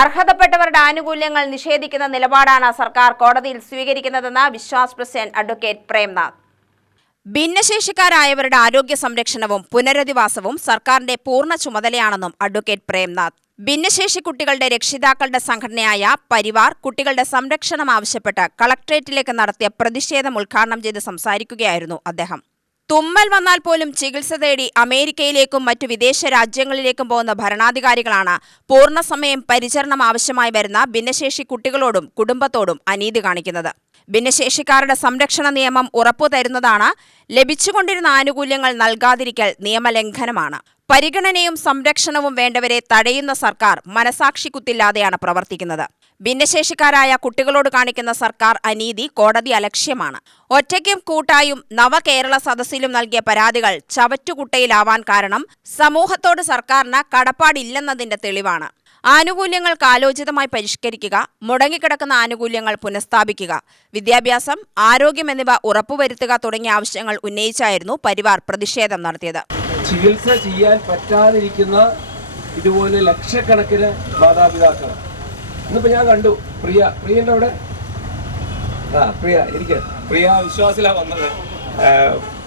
അർഹതപ്പെട്ടവരുടെ ആനുകൂല്യങ്ങൾ നിഷേധിക്കുന്ന നിലപാടാണ് സർക്കാർ കോടതിയിൽ സ്വീകരിക്കുന്നതെന്ന് വിശ്വാസ് പ്രസിഡന്റ് അഡ്വക്കേറ്റ് പ്രേംനാഥ്. ഭിന്നശേഷിക്കാരായവരുടെ ആരോഗ്യ സംരക്ഷണവും പുനരധിവാസവും സർക്കാരിന്റെ പൂർണ്ണ ചുമതലയാണെന്നും അഡ്വക്കേറ്റ് പ്രേംനാഥ്. ഭിന്നശേഷി കുട്ടികളുടെ രക്ഷിതാക്കളുടെ സംഘടനയായ പരിവാർ കുട്ടികളുടെ സംരക്ഷണം ആവശ്യപ്പെട്ട് കളക്ട്രേറ്റിലേക്ക് നടത്തിയ പ്രതിഷേധം ഉദ്ഘാടനം ചെയ്ത് സംസാരിക്കുകയായിരുന്നു അദ്ദേഹം. തുമ്മൽ വന്നാൽ പോലും ചികിത്സ തേടി അമേരിക്കയിലേക്കും മറ്റു വിദേശ രാജ്യങ്ങളിലേക്കും പോകുന്ന ഭരണാധികാരികളാണ് പൂർണ്ണസമയം പരിചരണം ആവശ്യമായി വരുന്ന ഭിന്നശേഷി കുട്ടികളോടും കുടുംബത്തോടും അനീതി കാണിക്കുന്നത്. ഭിന്നശേഷിക്കാരുടെ സംരക്ഷണ നിയമം ഉറപ്പുതരുന്നതാണ് ലഭിച്ചുകൊണ്ടിരുന്ന ആനുകൂല്യങ്ങൾ നൽകാതിരിക്കൽ നിയമലംഘനമാണ്. പരിഗണനയും സംരക്ഷണവും വേണ്ടവരെ തടയുന്ന സർക്കാർ മനസാക്ഷി കുത്തില്ലാതെയാണ് പ്രവർത്തിക്കുന്നത്. ഭിന്നശേഷിക്കാരായ കുട്ടികളോട് കാണിക്കുന്ന സർക്കാർ അനീതി കോടതി അലക്ഷ്യമാണ്. ഒറ്റയ്ക്കും കൂട്ടായും നവകേരള സദസ്സിലും നൽകിയ പരാതികൾ ചവറ്റുകുട്ടയിലാവാൻ കാരണം സമൂഹത്തോട് സർക്കാരിന് കടപ്പാടില്ലെന്നതിന്റെ തെളിവാണ്. ആനുകൂല്യങ്ങൾ കാലോചിതമായി പരിഷ്കരിക്കുക, മുടങ്ങിക്കിടക്കുന്ന ആനുകൂല്യങ്ങൾ പുനഃസ്ഥാപിക്കുക, വിദ്യാഭ്യാസം, ആരോഗ്യം എന്നിവ ഉറപ്പുവരുത്തുക തുടങ്ങിയ ആവശ്യങ്ങൾ ഉന്നയിച്ചായിരുന്നു പരിവാർ പ്രതിഷേധം നടത്തിയത്. ചികിത്സ ചെയ്യാൻ പറ്റാതിരിക്കുന്ന ഇതുപോലെ ലക്ഷക്കണക്കിന് മാതാപിതാക്കൾ ഇന്നിപ്പോ ഞാൻ കണ്ടു. പ്രിയന്റെ അവിടെ പ്രിയ വിശ്വാസിലാണ് വന്നത്.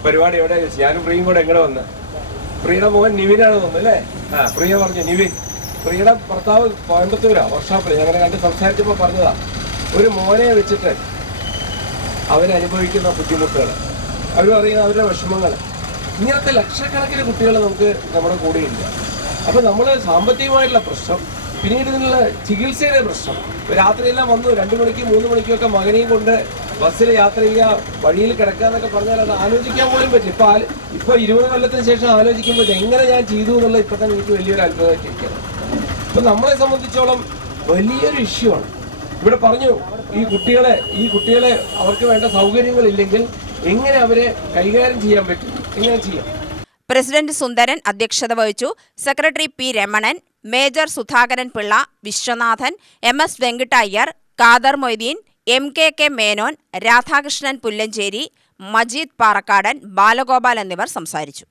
പരിപാടി എവിടെ ഞാനും പ്രിയും കൂടെ എങ്ങനെ വന്ന് പ്രിയയുടെ മോൻ നിവിനാണ് തോന്നുന്നു അല്ലേ? പ്രിയ പറഞ്ഞു നിവിൻ. പ്രിയയുടെ ഭർത്താവ് കോയമ്പത്തൂരാ വർക്ക്ഷോപ്പിൽ ഞങ്ങനെ കണ്ട് സംസാരിച്ചപ്പോൾ പറഞ്ഞതാ ഒരു മോനെ വെച്ചിട്ട് അവരനുഭവിക്കുന്ന ബുദ്ധിമുട്ടുകൾ, അവർ പറയുന്ന അവരുടെ വിഷമങ്ങൾ. ഇങ്ങനത്തെ ലക്ഷക്കണക്കിന് കുട്ടികൾ നമുക്ക് നമ്മുടെ കൂടെയില്ല. അപ്പം നമ്മൾ സാമ്പത്തികമായിട്ടുള്ള പ്രശ്നം, പിന്നീട് ഇതിനുള്ള ചികിത്സയുടെ പ്രശ്നം. രാത്രിയെല്ലാം വന്നു 2 മണിക്കും 3 മണിക്കുമൊക്കെ മകനെയും കൊണ്ട് ബസ്സിൽ യാത്ര ചെയ്യുക, വഴിയിൽ കിടക്കുക എന്നൊക്കെ പറഞ്ഞാൽ അത് ആലോചിക്കാൻ പോലും പറ്റില്ല. ഇപ്പോൾ 20 കൊല്ലത്തിന് ശേഷം ആലോചിക്കുമ്പോൾ എങ്ങനെ ഞാൻ ചെയ്തു എന്നുള്ളത് ഇപ്പം തന്നെ എനിക്ക് വലിയൊരു അത്ഭുതമായിട്ടിരിക്കുകയാണ്. അപ്പം നമ്മളെ സംബന്ധിച്ചോളം വലിയൊരു ഇഷ്യൂ ആണ്. ഇവിടെ പറഞ്ഞു ഈ കുട്ടികളെ അവർക്ക് വേണ്ട സൗകര്യങ്ങളില്ലെങ്കിൽ എങ്ങനെ അവരെ കൈകാര്യം ചെയ്യാൻ പറ്റും, എങ്ങനെ ചെയ്യാം? പ്രസിഡന്റ് സുന്ദരൻ അധ്യക്ഷത വഹിച്ചു. Secretary P Ramanan, major Sudhakaran Pillai, Viswanathan, MS Venkitayyar, Khader Moideen, MKK Menon, Radhakrishnan Pullancheri, Majeed Parakkadan, Balagopal എന്നിവർ സംസാരിച്ചു.